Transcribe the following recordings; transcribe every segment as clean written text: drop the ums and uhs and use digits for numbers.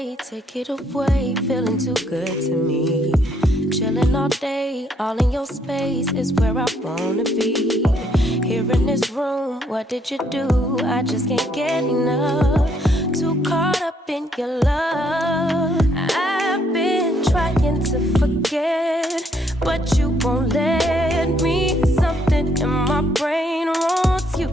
away, take it away, feeling too good to me. Chilling all day, all in your space is where I wanna be. Here in this room, what did you do? I just can't get enough. Too caught up in your love. I've been trying to forget, but you won't let me. Something in my brain wants you.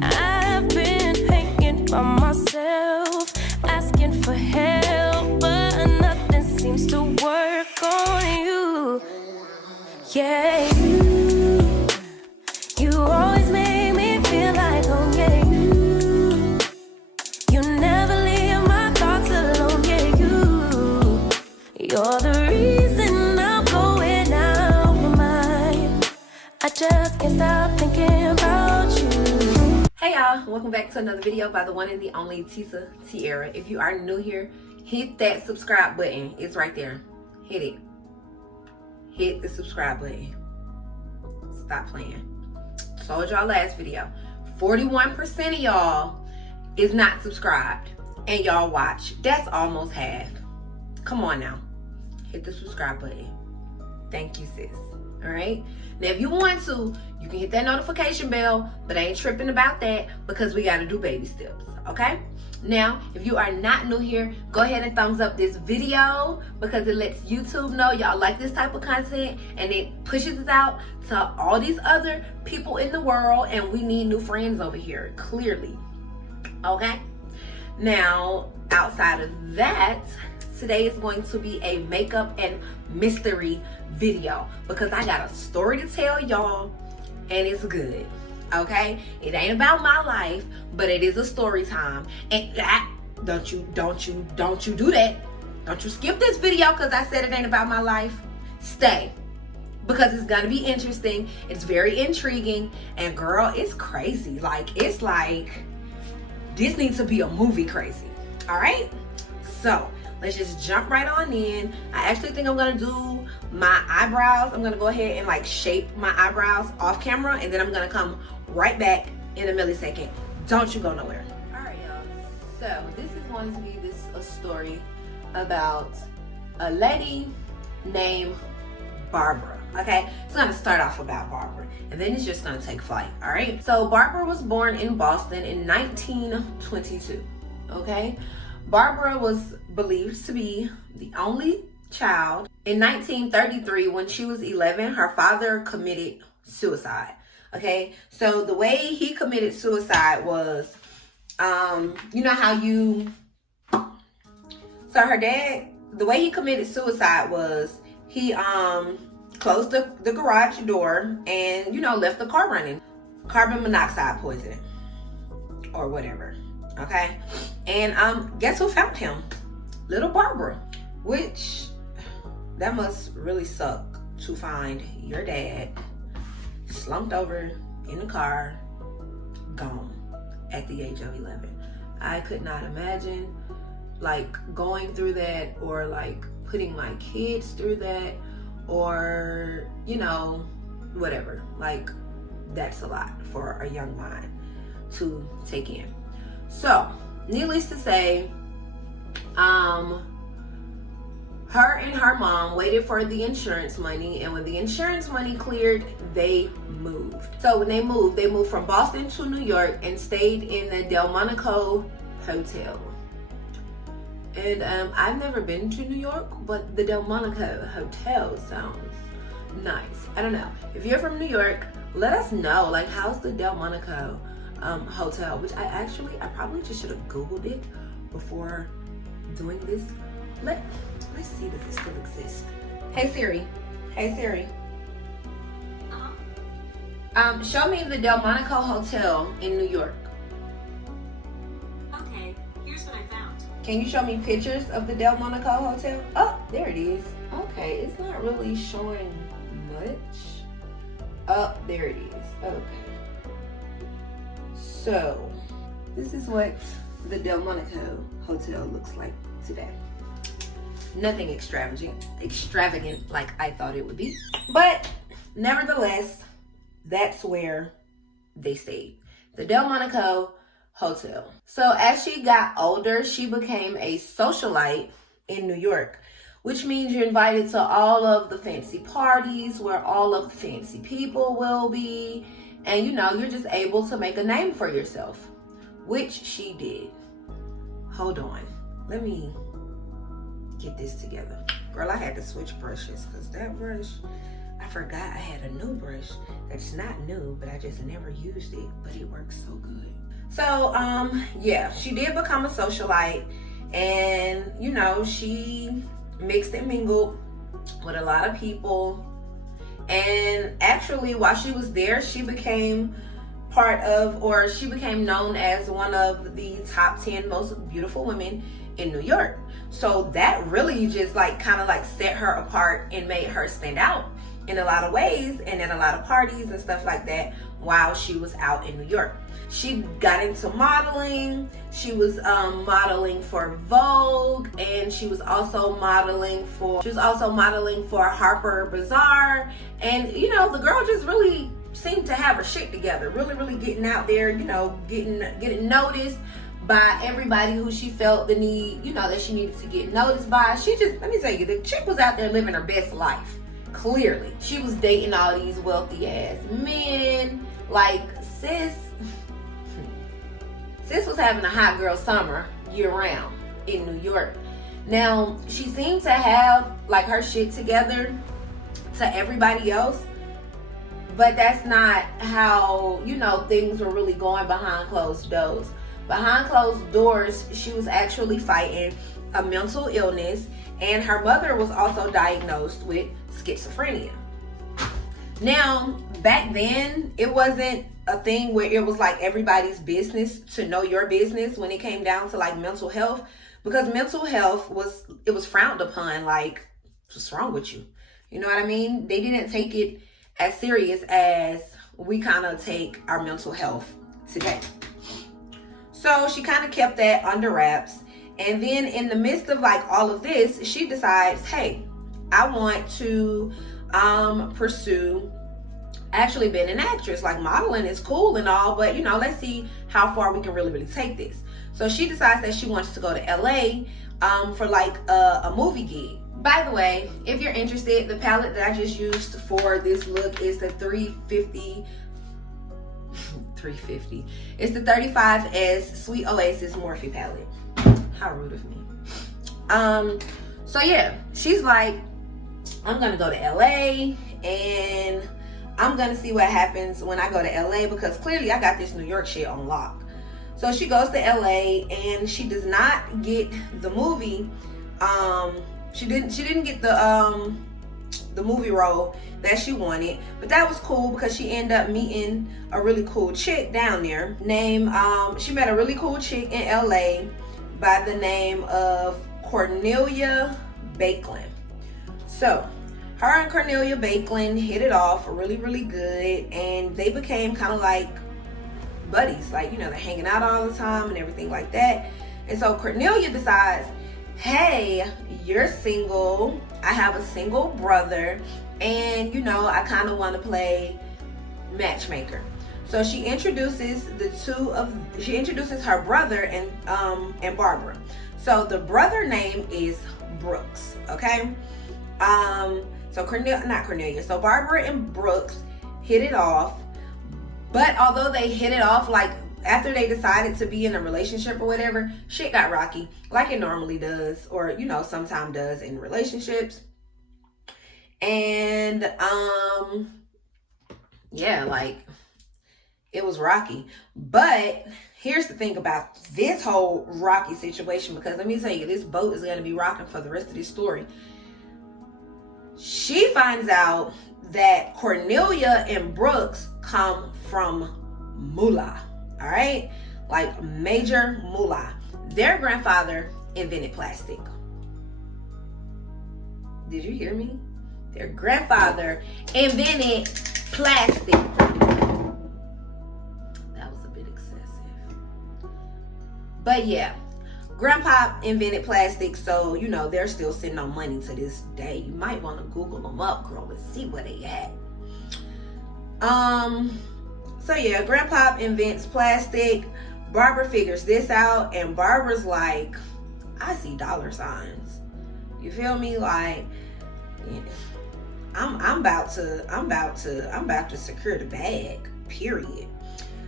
I've been hanging by myself, asking for help, but nothing seems to work on you. Yeah, you always make me feel like home. Yeah, you never leave my thoughts alone. Yeah, you're the reason I'm going out my mind. I just can't stop thinking about you. Hey y'all, welcome back to another video by the one and the only Tiara. If you are new here, hit that subscribe button. It's right there. Hit it. Hit the subscribe button. Stop playing. Told y'all last video, 41% of y'all is not subscribed and y'all watch. That's almost half. Come on now. Hit the subscribe button. Thank you, sis. All right. Now, if you want to, you can hit that notification bell, but I ain't tripping about that because we got to do baby steps. Okay. Now, if you are not new here, go ahead and thumbs up this video because it lets YouTube know y'all like this type of content and it pushes us out to all these other people in the world, and we need new friends over here, clearly. Okay. Now, outside of that, today is going to be a makeup and mystery video because I got a story to tell y'all and it's good. Okay, it ain't about my life, but it is a story time. And don't you do that. Don't you skip this video because I said it ain't about my life. Stay, because it's gonna be interesting. It's very intriguing, and girl, it's crazy. It's like this needs to be a movie crazy. All right, so let's just jump right on in. I actually think I'm gonna do my eyebrows. I'm gonna go ahead and shape my eyebrows off camera, and then I'm gonna come right back in a millisecond. Don't you go nowhere. All right, y'all. So this is going to be a story about a lady named Barbara. Okay, it's gonna start off about Barbara, and then it's just gonna take flight. All right. So Barbara was born in Boston in 1922. Okay. Barbara was believed to be the only child. In 1933, when she was 11, her father committed suicide. Okay, so the way he committed suicide was, you know how so her dad, the way he committed suicide was he closed the garage door and, left the car running. Carbon monoxide poisoning or whatever. Okay, and guess who found him? Little Barbara. Which, that must really suck to find your dad slumped over in the car, gone at the age of 11. I could not imagine going through that, or putting my kids through that, or whatever. That's a lot for a young mind to take in. So, needless to say, her and her mom waited for the insurance money, and when the insurance money cleared, they moved. So when they moved from Boston to New York and stayed in the Delmonico Hotel. And I've never been to New York, but the Delmonico Hotel sounds nice. I don't know. If you're from New York, let us know, how's the Delmonico Hotel, which I probably just should have Googled it before doing this. Let's see, does this still exist? Hey Siri. Show me the Delmonico Hotel in New York. Okay, here's what I found. Can you show me pictures of the Delmonico Hotel? Oh, there it is. Okay, it's not really showing much. Oh, there it is. Okay. So, this is what the Delmonico Hotel looks like today. Nothing extravagant like I thought it would be. But nevertheless, that's where they stayed. The Delmonico hotel. So as she got older, she became a socialite in New York, which means you're invited to all of the fancy parties where all of the fancy people will be. And you're just able to make a name for yourself, which she did. Hold on. Let me get this together. Girl, I had to switch brushes because that brush, I forgot I had a new brush that's not new, but I just never used it, but it works so good. So, yeah, she did become a socialite, and, she mixed and mingled with a lot of people. And actually, while she was there, she became she became known as one of the top 10 most beautiful women in New York. So that really just kind of set her apart and made her stand out in a lot of ways and in a lot of parties and stuff like that while she was out in New York. She got into modeling. She was modeling for Vogue, and she was also modeling for Harper Bazaar. And the girl just really seemed to have her shit together, really getting out there, getting noticed by everybody who she felt the need, that she needed to get noticed by. Let me tell you, the chick was out there living her best life. Clearly, she was dating all these wealthy ass men. Sis was having a hot girl summer year round in New York. Now, she seemed to have her shit together to everybody else, but that's not how, things were really going behind closed doors. Behind closed doors, she was actually fighting a mental illness, and her mother was also diagnosed with schizophrenia. Now, back then, it wasn't a thing where it was everybody's business to know your business when it came down to mental health, because mental health was frowned upon. What's wrong with you? You know what I mean? They didn't take it as serious as we kind of take our mental health today. So she kind of kept that under wraps. And then in the midst of all of this, she decides, hey, I want to pursue actually being an actress. Modeling is cool and all, but let's see how far we can really take this. So she decides that she wants to go to LA for a movie gig. By the way, if you're interested, the palette that I just used for this look is the 350. It's the 35S Sweet Oasis Morphe palette. How rude of me. So yeah, she's like, I'm gonna go to LA and I'm gonna see what happens when I go to LA, because clearly I got this New York shit on lock. So she goes to LA and she does not get the movie. She didn't get the movie role that she wanted, but that was cool because she ended up meeting a really cool chick down there she met a really cool chick in LA by the name of Cornelia Baekeland. So her and Cornelia Baekeland hit it off really good, and they became kind of buddies, they're hanging out all the time and everything like that. And so Cornelia decides, hey, you're single, I have a single brother, and I kind of want to play matchmaker. So she introduces her brother and Barbara. So the brother name is Brooks, okay? So Barbara and Brooks hit it off, but although they hit it off, after they decided to be in a relationship or whatever, shit got rocky, like it normally does, or sometimes does in relationships. And yeah, it was rocky. But here's the thing about this whole rocky situation, because let me tell you, this boat is going to be rocking for the rest of this story. She finds out that Cornelia and Brooks come from moolah, all right? Major moolah. Their grandfather invented plastic. Did you hear me? Their grandfather invented plastic. That was a bit excessive. But yeah, Grandpa invented plastic, so they're still sitting on money to this day. You might want to Google them up, girl, and see where they at. So yeah, Grandpa invents plastic. Barbara figures this out, and Barbara's like, I see dollar signs. You feel me? Like, I'm about to secure the bag, period.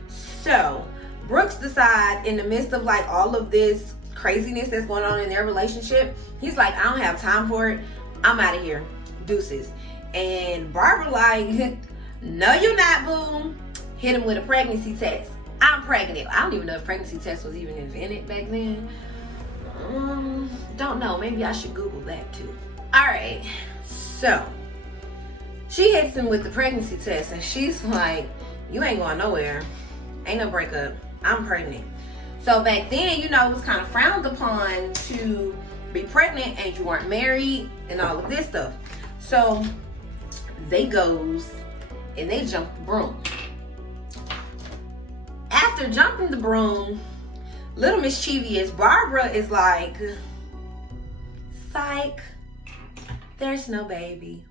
So Brooks decide, in the midst of like all of this craziness that's going on in their relationship, he's like, I don't have time for it. I'm out of here. Deuces. And Barbara like, no, you're not, boo. Hit him with a pregnancy test. I'm pregnant. I don't even know if pregnancy test was even invented back then. Don't know. Maybe I should Google that too. All right. So she hits him with the pregnancy test, and she's like, you ain't going nowhere. Ain't no breakup. I'm pregnant. So back then, you know, it was kind of frowned upon to be pregnant and you weren't married and all of this stuff. So they goes and they jump the broom. After jumping the broom, little mischievous Barbara is like, psych, there's no baby.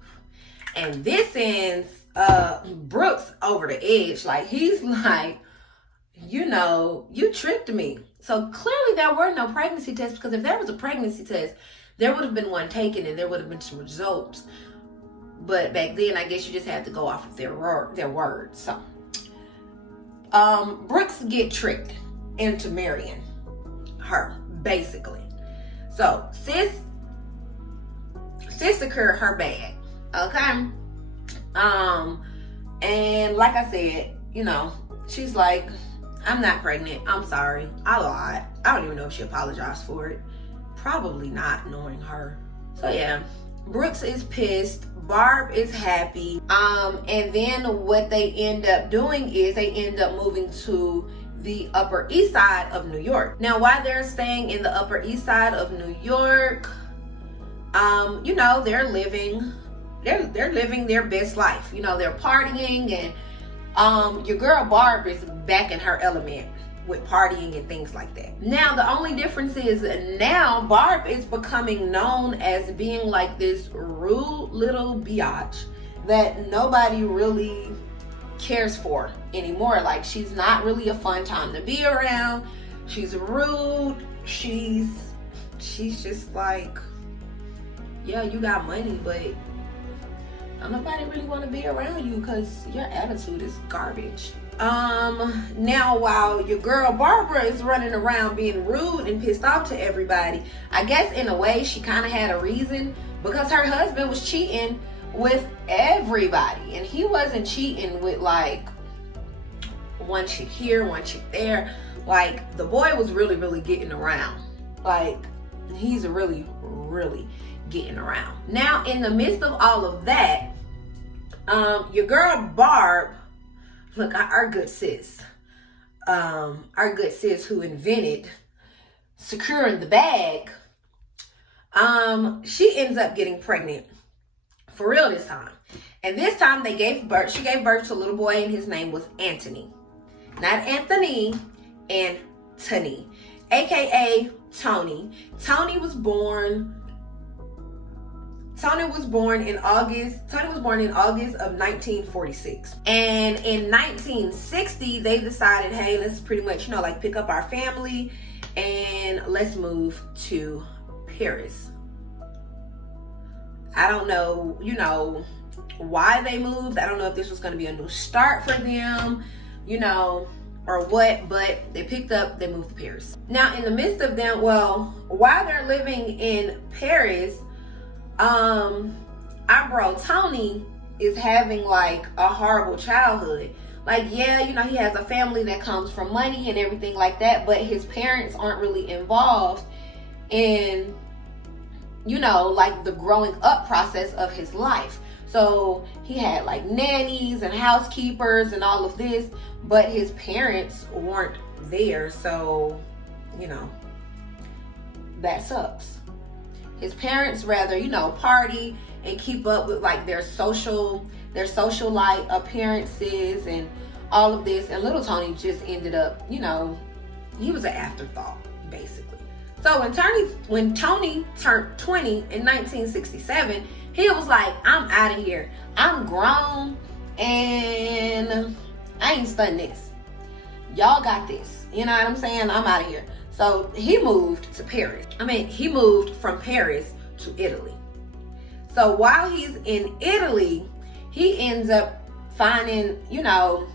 And this sends Brooks over the edge. Like, he's like, you know, you tricked me. So clearly there were no pregnancy tests, because if there was a pregnancy test, there would have been one taken and there would have been some results. But back then, I guess you just had to go off of their word. So Brooks get tricked into marrying her, basically. So sis secured her bag, okay? And like I said, you know, she's like, I'm not pregnant. I'm sorry. I lied. I don't even know if she apologized for it. Probably not, knowing her. So yeah, Brooks is pissed. Barb is happy. And then what they end up doing is they end up moving to the Upper East Side of New York. Now, while they're staying in the Upper East Side of New York, you know, they're living their best life. You know, they're partying, and your girl Barb is back in her element with partying and things like that. Now, the only difference is now Barb is becoming known as being like this rude little biatch that nobody really cares for anymore. Like, she's not really a fun time to be around. She's rude. She's just like, yeah, you got money, but don't nobody really want to be around you because your attitude is garbage. Now, while your girl Barbara is running around being rude and pissed off to everybody, I guess in a way she kind of had a reason, because her husband was cheating with everybody, and he wasn't cheating with like one chick here, one chick there. Like, the boy was really, really getting around. Like, he's really, really getting around. Now, in the midst of all of that, your girl Barb, look, our good sis who invented securing the bag, she ends up getting pregnant for real this time. And this time she gave birth to a little boy, and his name was Anthony. Not Anthony, Anthony, aka Tony. Tony was born in August of 1946. And in 1960, they decided, hey, let's pretty much, you know, like pick up our family and let's move to Paris. I don't know, you know, why they moved. I don't know if this was going to be a new start for them, you know, or what, but they picked up, they moved to Paris. Now, in the midst of them, well, while they're living in Paris, our bro Tony is having like a horrible childhood. Like, yeah, you know, he has a family that comes from money and everything like that, but his parents aren't really involved in, you know, like the growing up process of his life. So he had like nannies and housekeepers and all of this, but his parents weren't there. So, you know, that sucks. His parents rather, you know, party and keep up with like their socialite appearances and all of this. And little Tony just ended up, you know, he was an afterthought, basically. So when Tony turned 20 in 1967, he was like, I'm out of here. I'm grown and I ain't studying this. Y'all got this. You know what I'm saying? I'm out of here. So he moved to Paris. He moved from Paris to Italy. So while he's in Italy, he ends up finding, you know,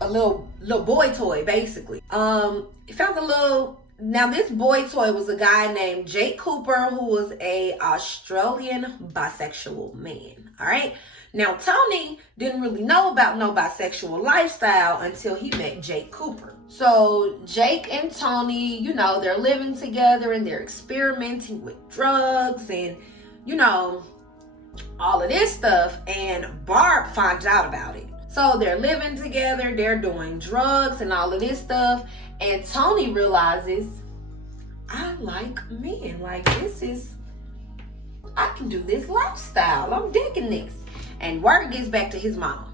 a little boy toy, basically. He found a little. Now this boy toy was a guy named Jake Cooper, who was a Australian bisexual man. All right. Now Tony didn't really know about no bisexual lifestyle until he met Jake Cooper. So Jake and Tony, you know, they're living together and they're experimenting with drugs and, you know, all of this stuff. And Barb finds out about it. So they're living together, they're doing drugs and all of this stuff. And Tony realizes, I like men. Like, I can do this lifestyle. I'm digging this. And word gets back to his mama.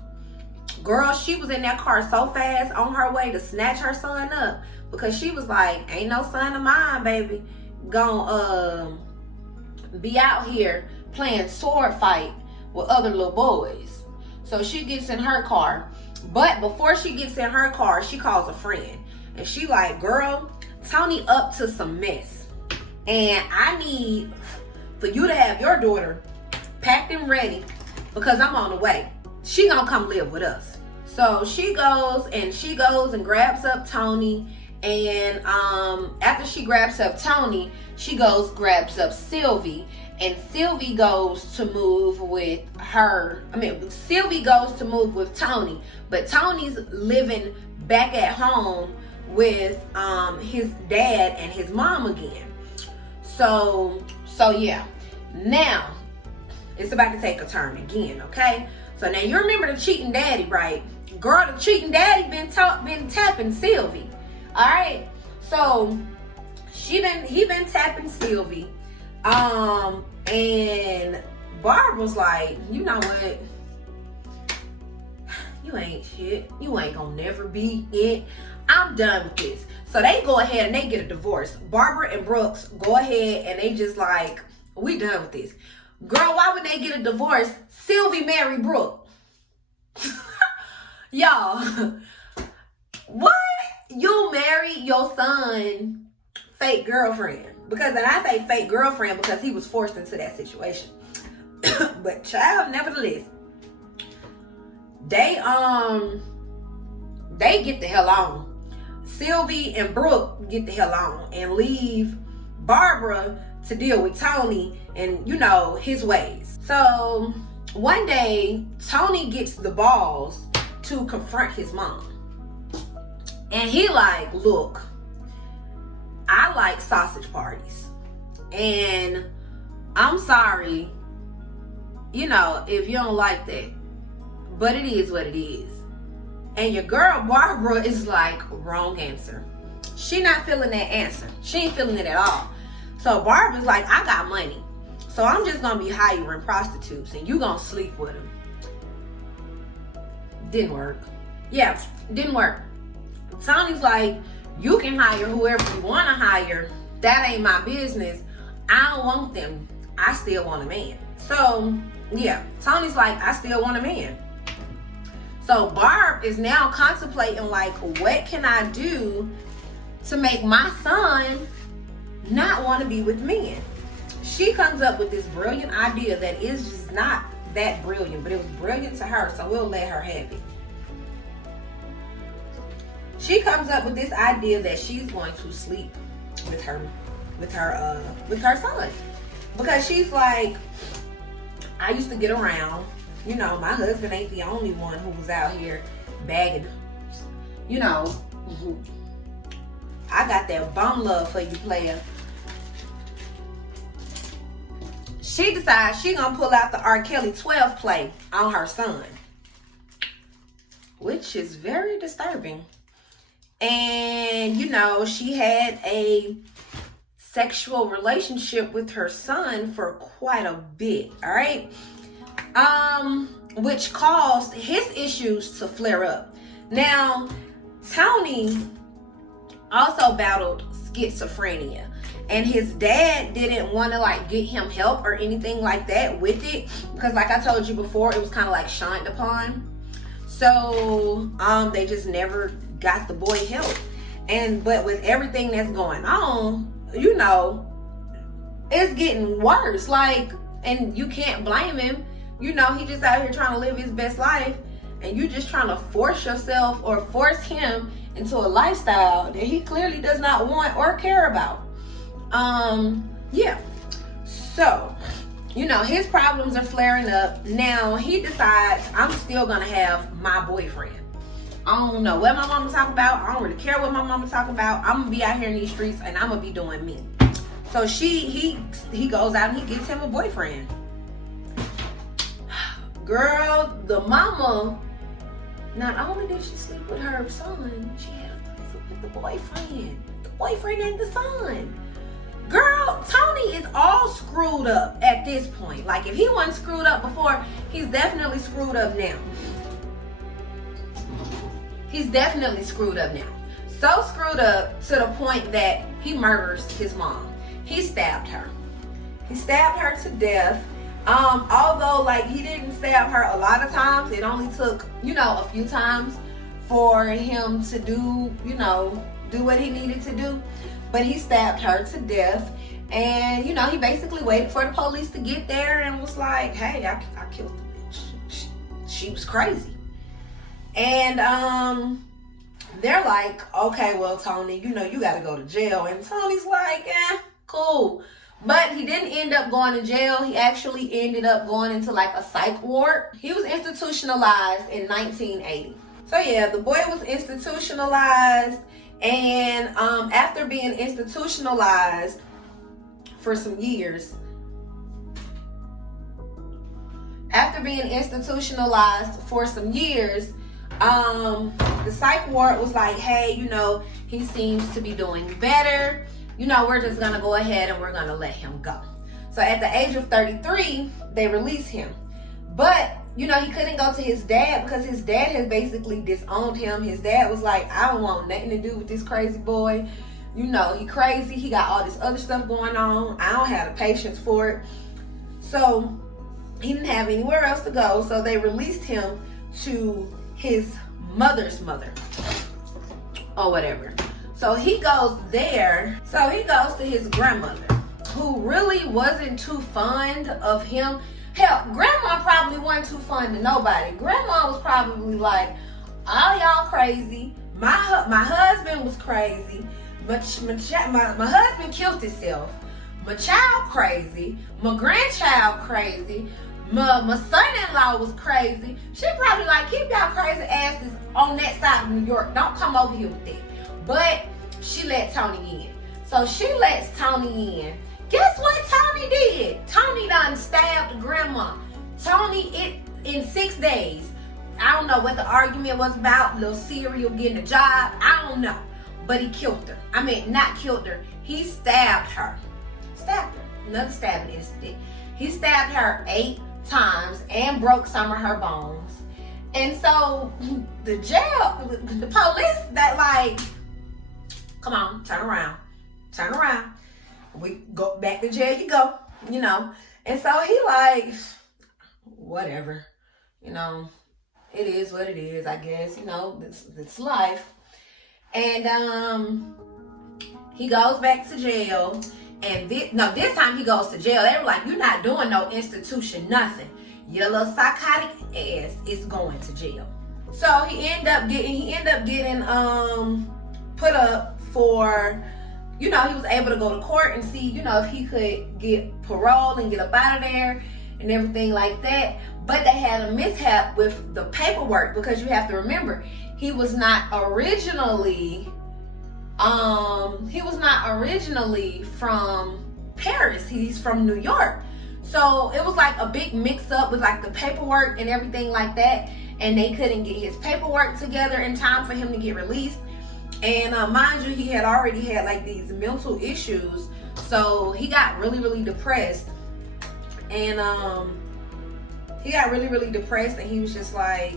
Girl, she was in that car so fast on her way to snatch her son up because she was like, ain't no son of mine, baby, gonna be out here playing sword fight with other little boys. So she gets in her car. But before she gets in her car, she calls a friend. And she like, girl, Tony up to some mess. And I need for you to have your daughter packed and ready because I'm on the way. She gonna come live with us. So she goes and grabs up Tony. And after she grabs up Tony, she grabs up Sylvie. And Sylvie goes to move with Sylvie goes to move with Tony. But Tony's living back at home with his dad and his mom again. So yeah. Now it's about to take a turn again, okay? So now you remember the cheating daddy, right? Girl, the cheating daddy been tapping Sylvie. Alright? So he been tapping Sylvie. And Barb was like, you know what? You ain't shit. You ain't gonna never be it. I'm done with this. So they go ahead and they get a divorce. Barbara and Brooks go ahead and they just like, we done with this. Girl, why would they get a divorce? Sylvie married Brooke. Y'all, what? You married your son fake girlfriend. Because, and I say fake girlfriend because he was forced into that situation. But child, nevertheless, they get the hell on. Sylvie and Brooke get the hell on and leave Barbara to deal with Tony and, you know, his ways. So one day, Tony gets the balls to confront his mom. And he like, look, I like sausage parties. And I'm sorry, you know, if you don't like that. But it is what it is. And your girl Barbara is like, wrong answer. She not feeling that answer. She ain't feeling it at all. So Barbara's like, I got money. So I'm just gonna be hiring prostitutes and you gonna sleep with them. Didn't work. Yeah, didn't work. Tony's like, you can hire whoever you wanna hire. That ain't my business. I don't want them. I still want a man. So yeah, Tony's like, I still want a man. So Barb is now contemplating like, what can I do to make my son not want to be with men? She comes up with this brilliant idea that is just not that brilliant, but it was brilliant to her, so we'll let her have it. She comes up with this idea that she's going to sleep with her son. Because she's like, I used to get around. You know, my husband ain't the only one who was out here bagging. You know, I got that bum love for you, player. She decides she gonna pull out the R. Kelly 12 play on her son, which is very disturbing. And, you know, she had a sexual relationship with her son for quite a bit, all right? Which caused his issues to flare up. Now, Tony also battled schizophrenia, and his dad didn't want to like get him help or anything like that with it, because like I told you before, it was kind of like shined upon. So they just never got the boy help. But with everything that's going on, you know, it's getting worse. Like, and you can't blame him. You know, he just out here trying to live his best life, and you just trying to force yourself or force him into a lifestyle that he clearly does not want or care about. Yeah. So, you know, his problems are flaring up. Now he decides, I'm still gonna have my boyfriend. I don't know what my mama talk about. I don't really care what my mama talk about. I'm gonna be out here in these streets and I'm gonna be doing me. So he goes out and he gets him a boyfriend. Girl, the mama, not only did she sleep with her son, she had a threesome with the boyfriend. The boyfriend and the son. Girl, Tony is all screwed up at this point. Like, if he wasn't screwed up before, he's definitely screwed up now. He's definitely screwed up now. So screwed up to the point that he murders his mom. He stabbed her. He stabbed her to death. Although, like, he didn't stab her a lot of times. It only took, you know, a few times for him to do what he needed to do. But he stabbed her to death. And, you know, he basically waited for the police to get there and was like, hey, I killed the bitch. She was crazy. And they're like, okay, well, Tony, you know, you got to go to jail. And Tony's like, cool. But he didn't end up going to jail. He actually ended up going into like a psych ward. He was institutionalized in 1980. So yeah, the boy was institutionalized. And after being institutionalized for some years, the psych ward was like, hey, you know, he seems to be doing better. You know, we're just gonna go ahead and we're gonna let him go. So at the age of 33, they released him. But, you know, he couldn't go to his dad because his dad had basically disowned him. His dad was like, I don't want nothing to do with this crazy boy. You know, he crazy. He got all this other stuff going on. I don't have the patience for it. So he didn't have anywhere else to go. So they released him to his mother's mother or whatever. So he goes there. So he goes to his grandmother, who really wasn't too fond of him. Hell, grandma probably wasn't too fond to nobody. Grandma was probably like, all y'all crazy. My husband was crazy. My husband killed himself. My child crazy. My grandchild crazy. My son-in-law was crazy. She probably like, keep y'all crazy asses on that side of New York. Don't come over here with that. But she let Tony in. So she lets Tony in. Guess what Tony did? Tony done stabbed grandma. Tony, in 6 days. I don't know what the argument was about. Little cereal getting a job. I don't know. But he killed her. I mean, not killed her. He stabbed her. Stabbed her. Another stabbing incident. He stabbed her 8 times and broke some of her bones. And so the police, that like, come on, turn around. Turn around. We go back to jail you go, you know. And so he like, whatever, you know, it is what it is, I guess, you know, it's life. And he goes back to jail. And this time he goes to jail. They were like, you're not doing no institution, nothing. Your little psychotic ass is going to jail. So he ended up getting put up for, you know, he was able to go to court and see, you know, if he could get parole and get up out of there and everything like that. But they had a mishap with the paperwork, because you have to remember, he was not originally from Paris. He's from New York. So it was like a big mix up with like the paperwork and everything like that. And they couldn't get his paperwork together in time for him to get released. And mind you, he had already had like these mental issues. So he got really, really depressed. And he was just like,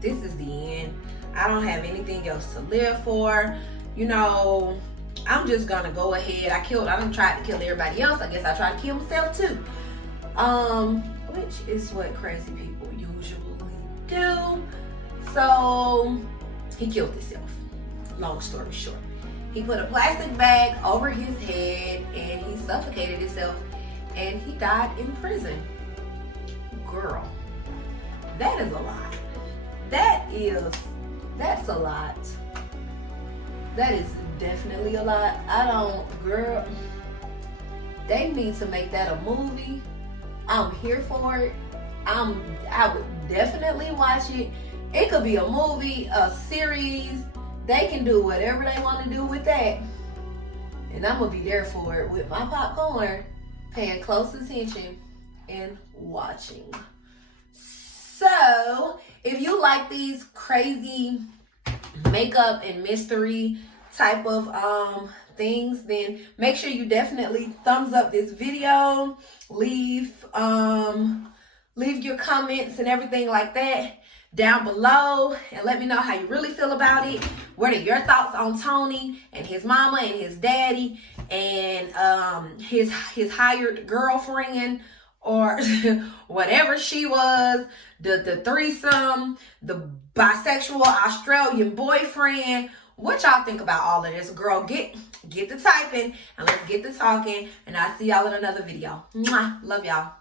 this is the end. I don't have anything else to live for. You know, I'm just gonna go ahead. I done tried to kill everybody else. I guess I tried to kill myself too. Which is what crazy people usually do. So He killed himself. Long story short. He put a plastic bag over his head and he suffocated himself and he died in prison. Girl, that is a lot. That's a lot. That is definitely a lot. Girl, they need to make that a movie. I'm here for it. I would definitely watch it. It could be a movie, a series. They can do whatever they want to do with that. And I'm going to be there for it with my popcorn, paying close attention and watching. So, if you like these crazy makeup and mystery type of things, then make sure you definitely thumbs up this video. Leave your comments and everything like that down below and let me know how you really feel about it. What are your thoughts on Tony and his mama and his daddy and his hired girlfriend or whatever she was, the threesome, the bisexual Australian boyfriend? What y'all think about all of this? Girl, get the typing and let's get the talking, and I'll see y'all in another video. Mwah. Love y'all.